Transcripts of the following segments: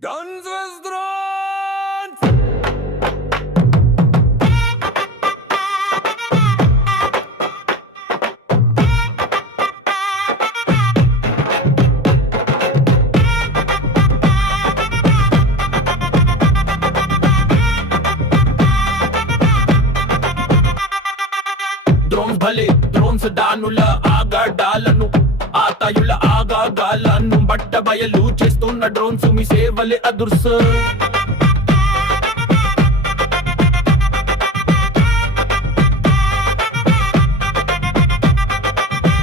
Guns with drones! Drones భలే drones దానుల ఆగాడాలను ఆతాయుల ఆగాగాలను బట్ట బయలు చేస్తున్న డ్రోన్స్ మీ సేవలే అదుర్స్.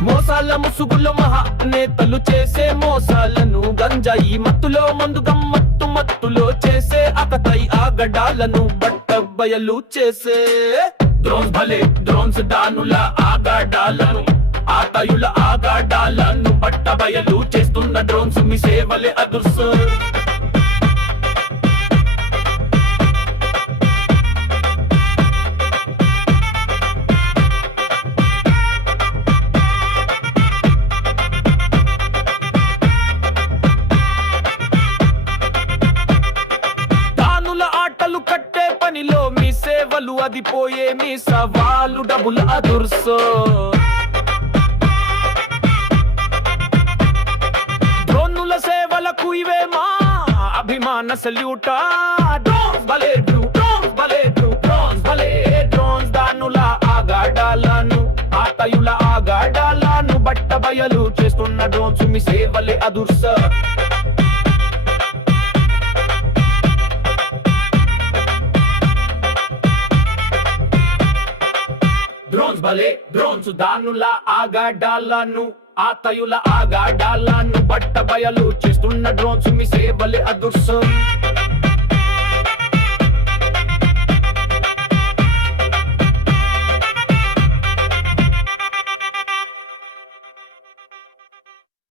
మోసాల ముసుగులు మహా నేతలు చేసే మోసాలను గంజాయి మత్తులో మందు గమ్మత్తు మత్తులో చేసే అకతై ఆగడాలను బట్ట బయలు చేసే. డ్రోన్స్ భలే డ్రోన్స్ దానుల ఆగాడాలను ఆతయుల ఆగాడాలను బట్ట బయలు చేస్తున్న డ్రోన్స్ మీ సేవలే దానుల ఆటలు కట్టే పనిలో మీ సేవలు అది పోయే మీ సవాలు డబుల్ అదుర్సో. ప్రేమా ఇవే మా అభిమాన సల్యూటా డ్రోన్స్ భలే డ్రోన్స్ భలే డ్రోన్స్ భలే. డ్రోన్స్ దానుల ఆగాడాలను ఆటయుల ఆగాడాలను బట్ట బయలు చేస్తున్న డ్రోన్స్ మీ సేవలే అదుర్స డ్రోన్స్ భలే డ్రోన్స్ దానుల ఆగాడాలను ఆతయుల ఆగాడాలను బట్ట బయలు చేస్తున్న డ్రోన్స్ మీ సేవలే అదృశ్యం.